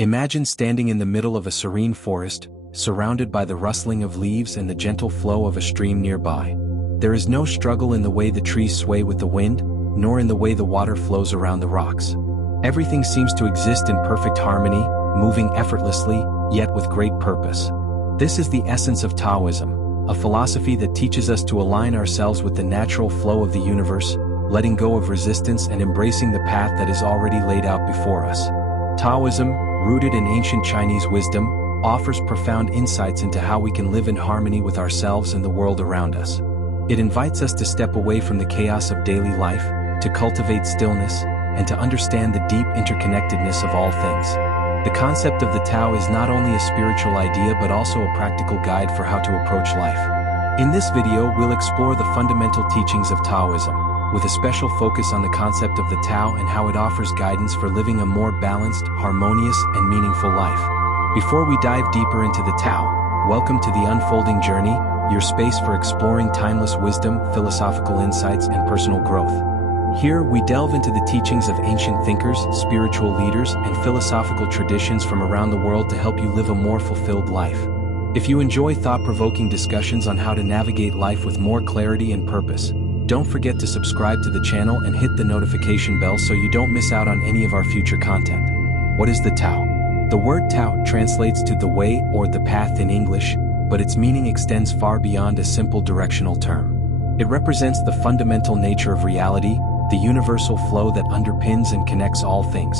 Imagine standing in the middle of a serene forest, surrounded by the rustling of leaves and the gentle flow of a stream nearby. There is no struggle in the way the trees sway with the wind, nor in the way the water flows around the rocks. Everything seems to exist in perfect harmony, moving effortlessly, yet with great purpose. This is the essence of Taoism, a philosophy that teaches us to align ourselves with the natural flow of the universe, letting go of resistance and embracing the path that is already laid out before us. Taoism, rooted in ancient Chinese wisdom, offers profound insights into how we can live in harmony with ourselves and the world around us. It invites us to step away from the chaos of daily life, to cultivate stillness, and to understand the deep interconnectedness of all things. The concept of the Tao is not only a spiritual idea but also a practical guide for how to approach life. In this video, we'll explore the fundamental teachings of Taoism, with a special focus on the concept of the Tao and how it offers guidance for living a more balanced, harmonious, and meaningful life. Before we dive deeper into the Tao, welcome to the Unfolding Journey, your space for exploring timeless wisdom, philosophical insights, and personal growth. Here, we delve into the teachings of ancient thinkers, spiritual leaders, and philosophical traditions from around the world to help you live a more fulfilled life. If you enjoy thought-provoking discussions on how to navigate life with more clarity and purpose, don't forget to subscribe to the channel and hit the notification bell so you don't miss out on any of our future content. What is the Tao? The word Tao translates to the way or the path in English, but its meaning extends far beyond a simple directional term. It represents the fundamental nature of reality, the universal flow that underpins and connects all things.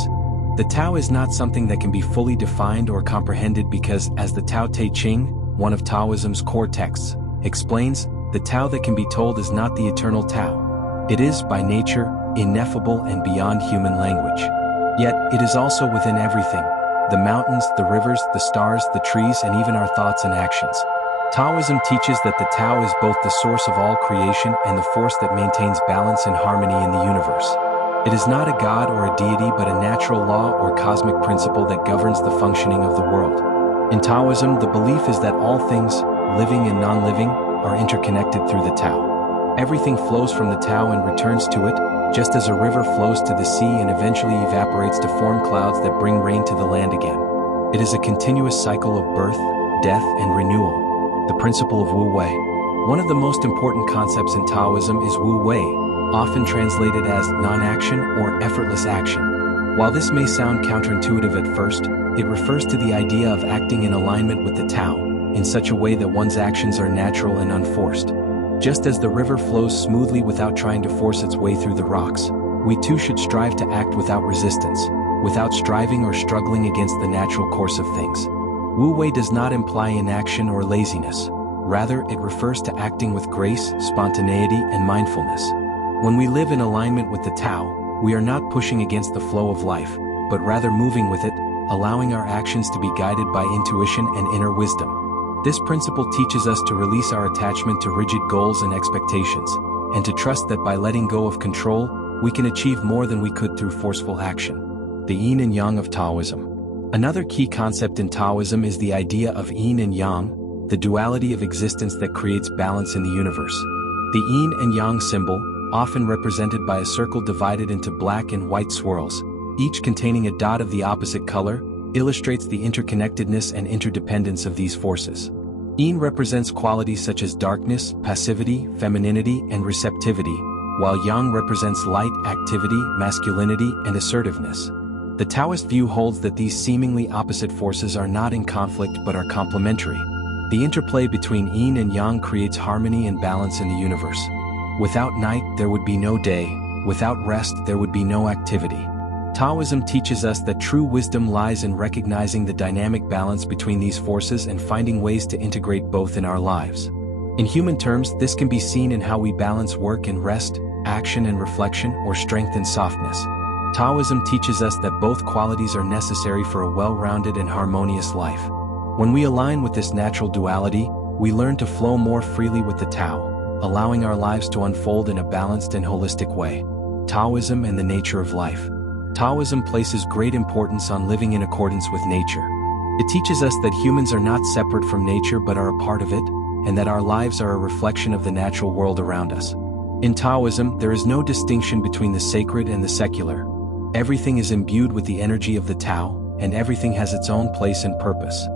The Tao is not something that can be fully defined or comprehended because, as the Tao Te Ching, one of Taoism's core texts, explains, the Tao that can be told is not the eternal Tao. It is, by nature, ineffable and beyond human language. Yet, it is also within everything: the mountains, the rivers, the stars, the trees, and even our thoughts and actions. Taoism teaches that the Tao is both the source of all creation and the force that maintains balance and harmony in the universe. It is not a god or a deity but a natural law or cosmic principle that governs the functioning of the world. In Taoism, the belief is that all things, living and non-living, are interconnected through the Tao. Everything flows from the Tao and returns to it, just as a river flows to the sea and eventually evaporates to form clouds that bring rain to the land again. It is a continuous cycle of birth, death, and renewal. The principle of Wu Wei. One of the most important concepts in Taoism is Wu Wei, often translated as non-action or effortless action. While this may sound counterintuitive at first, it refers to the idea of acting in alignment with the Tao, in such a way that one's actions are natural and unforced. Just as the river flows smoothly without trying to force its way through the rocks, we too should strive to act without resistance, without striving or struggling against the natural course of things. Wu Wei does not imply inaction or laziness. Rather, it refers to acting with grace, spontaneity, and mindfulness. When we live in alignment with the Tao, we are not pushing against the flow of life, but rather moving with it, allowing our actions to be guided by intuition and inner wisdom. This principle teaches us to release our attachment to rigid goals and expectations, and to trust that by letting go of control, we can achieve more than we could through forceful action. The Yin and Yang of Taoism. Another key concept in Taoism is the idea of Yin and Yang, the duality of existence that creates balance in the universe. The Yin and Yang symbol, often represented by a circle divided into black and white swirls, each containing a dot of the opposite color, illustrates the interconnectedness and interdependence of these forces. Yin represents qualities such as darkness, passivity, femininity, and receptivity, while Yang represents light, activity, masculinity, and assertiveness. The Taoist view holds that these seemingly opposite forces are not in conflict but are complementary. The interplay between Yin and Yang creates harmony and balance in the universe. Without night, there would be no day. Without rest, there would be no activity. Taoism teaches us that true wisdom lies in recognizing the dynamic balance between these forces and finding ways to integrate both in our lives. In human terms, this can be seen in how we balance work and rest, action and reflection, or strength and softness. Taoism teaches us that both qualities are necessary for a well-rounded and harmonious life. When we align with this natural duality, we learn to flow more freely with the Tao, allowing our lives to unfold in a balanced and holistic way. Taoism and the nature of life. Taoism places great importance on living in accordance with nature. It teaches us that humans are not separate from nature but are a part of it, and that our lives are a reflection of the natural world around us. In Taoism, there is no distinction between the sacred and the secular. Everything is imbued with the energy of the Tao, and everything has its own place and purpose.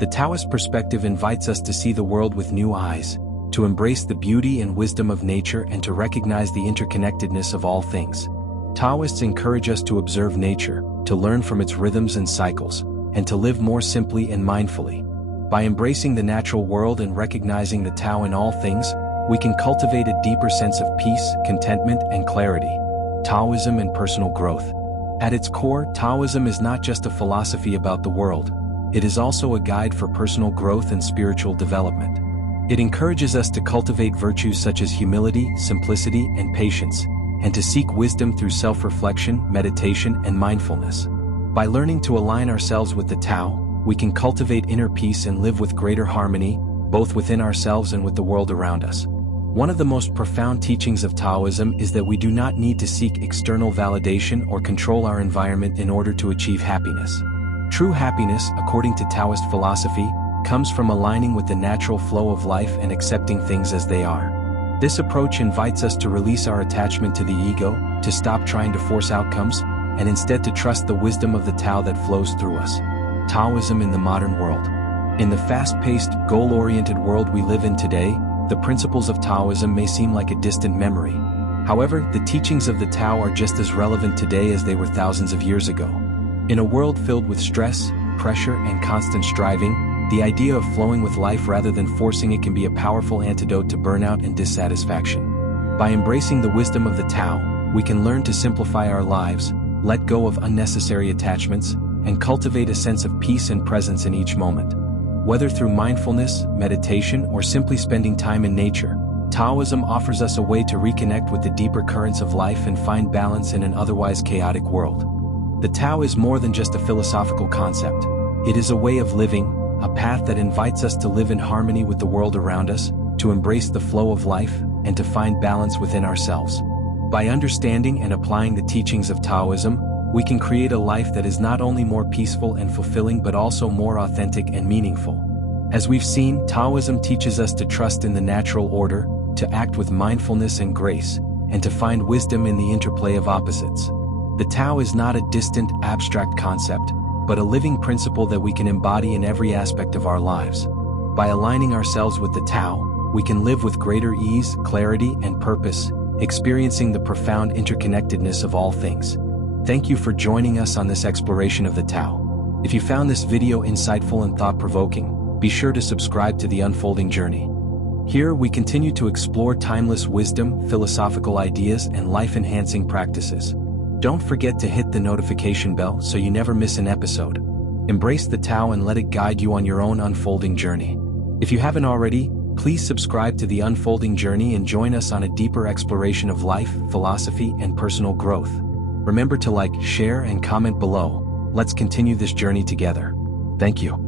The Taoist perspective invites us to see the world with new eyes, to embrace the beauty and wisdom of nature and to recognize the interconnectedness of all things. Taoists encourage us to observe nature, to learn from its rhythms and cycles, and to live more simply and mindfully. By embracing the natural world and recognizing the Tao in all things, we can cultivate a deeper sense of peace, contentment, and clarity. Taoism and personal growth. At its core, Taoism is not just a philosophy about the world. It is also a guide for personal growth and spiritual development. It encourages us to cultivate virtues such as humility, simplicity, and patience, and to seek wisdom through self-reflection, meditation, and mindfulness. By learning to align ourselves with the Tao, we can cultivate inner peace and live with greater harmony, both within ourselves and with the world around us. One of the most profound teachings of Taoism is that we do not need to seek external validation or control our environment in order to achieve happiness. True happiness, according to Taoist philosophy, comes from aligning with the natural flow of life and accepting things as they are. This approach invites us to release our attachment to the ego, to stop trying to force outcomes, and instead to trust the wisdom of the Tao that flows through us. Taoism in the modern world. In the fast-paced, goal-oriented world we live in today, the principles of Taoism may seem like a distant memory. However, the teachings of the Tao are just as relevant today as they were thousands of years ago. In a world filled with stress, pressure, and constant striving, the idea of flowing with life rather than forcing it can be a powerful antidote to burnout and dissatisfaction. By embracing the wisdom of the Tao, we can learn to simplify our lives, let go of unnecessary attachments, and cultivate a sense of peace and presence in each moment. Whether through mindfulness, meditation, or simply spending time in nature, Taoism offers us a way to reconnect with the deeper currents of life and find balance in an otherwise chaotic world. The Tao is more than just a philosophical concept. It is a way of living, a path that invites us to live in harmony with the world around us, to embrace the flow of life, and to find balance within ourselves. By understanding and applying the teachings of Taoism, we can create a life that is not only more peaceful and fulfilling but also more authentic and meaningful. As we've seen, Taoism teaches us to trust in the natural order, to act with mindfulness and grace, and to find wisdom in the interplay of opposites. The Tao is not a distant, abstract concept, but a living principle that we can embody in every aspect of our lives. By aligning ourselves with the Tao, we can live with greater ease, clarity, and purpose, experiencing the profound interconnectedness of all things. Thank you for joining us on this exploration of the Tao. If you found this video insightful and thought-provoking, be sure to subscribe to The Unfolding Journey. Here we continue to explore timeless wisdom, philosophical ideas, and life-enhancing practices. Don't forget to hit the notification bell so you never miss an episode. Embrace the Tao and let it guide you on your own unfolding journey. If you haven't already, please subscribe to The Unfolding Journey and join us on a deeper exploration of life, philosophy, and personal growth. Remember to like, share, and comment below. Let's continue this journey together. Thank you.